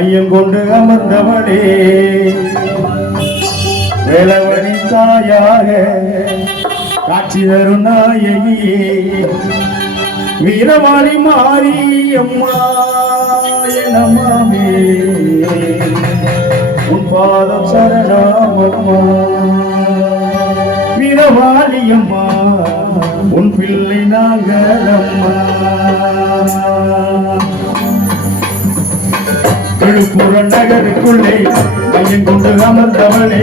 மையம் கொண்டு அமர்ந்தவளே வேலவழி தாயாக காட்சி தரும் நாயகியே வீரவாளி மாறி அம்மா என்னம்மாவே உன் பாதம் சரணாமம்மா அம்மா வீரவாளி அம்மா உன் பிள்ளை நாங்கள் அம்மா விழுப்புர நகருக்குள்ளே மையம் கொண்டு அமர்ந்தவளே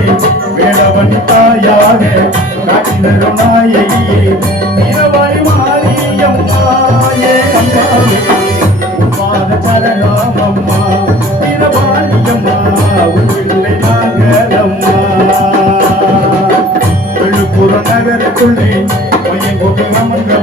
வேளவனி தாயாக காட்டினரும் நாயகியே இரவாய் மாரியம்மாயே. அம்மாவே பாத சரணம் அம்மா நாகரம்மா. நகருக்குள்ளே மையம் கொண்டு அமர்ந்தவளே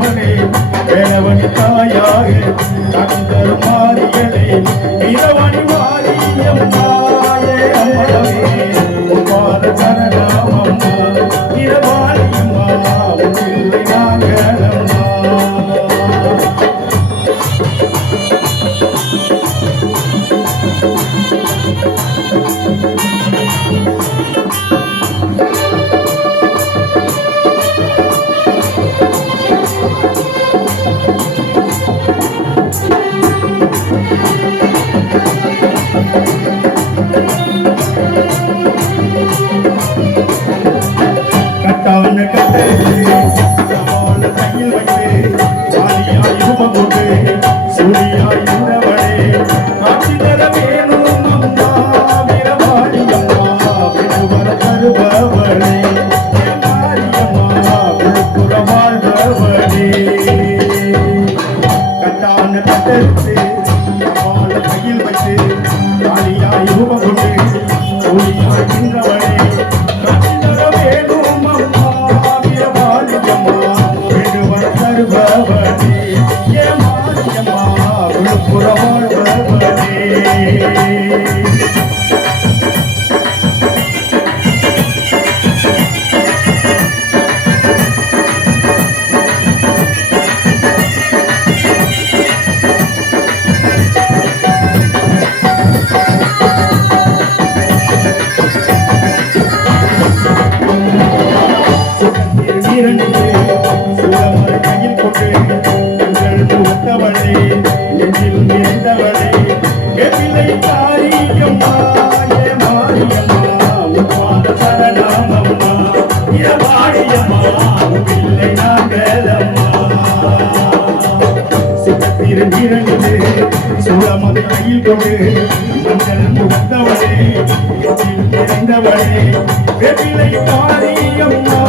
சிவத்திரு வீரனிலே சூழமலை கையில் கொண்டு மஞ்சள் முகத்தவளே நெஞ்சில் வெப்பிலை மாரியம்மா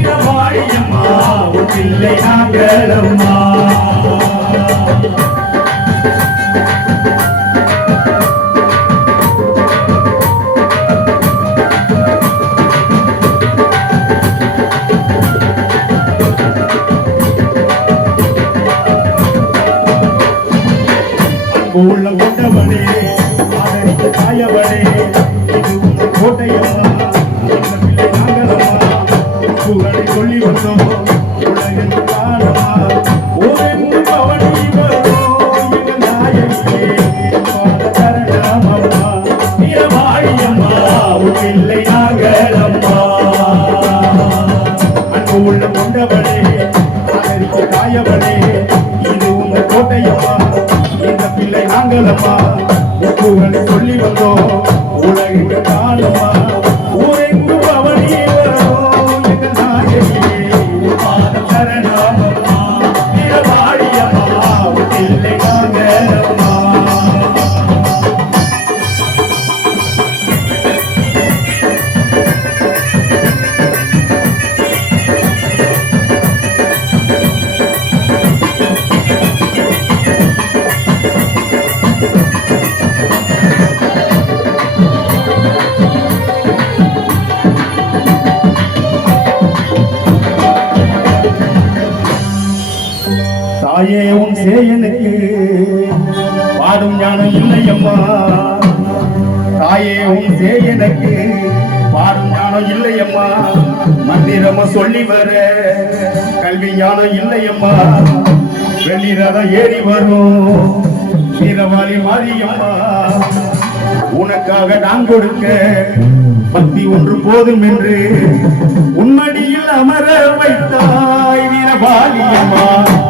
ஏ மாரியம்மா உன் பிள்ளை நாங்களம்மா உள்ளம் கொண்டவனே ஆதரித்து தாயவனே இது உங்கள் கோட்டையம்மா எங்கள் பிள்ளை நாங்களம்மா புகழை சொல்லி வந்தோம் உலகில் காணமா ஓரெங்கு பவனி வரும் எங்கள் நாயகியே. அன்பு கொண்டவனே ஆதரிக்க தாயவனே இது உங்கள் கோட்டையம்மா. பிள்ளை நாங்களம்மா உப்புகளை சொல்லி வந்தோம். உலகிற்கு காலம்மா சேயனுக்கு பாடும் ஞானம் இல்லையம்மா. தாயே உன் சேயனுக்கு பாடும் ஞானம் இல்லையம்மா. மந்திரம சொல்லி வர. கல்வி ஞானம் இல்லையம்மா. வெள்ளி ஏறி வரும். வீரவாளி மாரியம்மா. உனக்காக நான் கொடுக்க பக்தி ஒன்று போதும் என்று உன்மடியில் அமர வைத்தாய் வீரபாலியம்மா.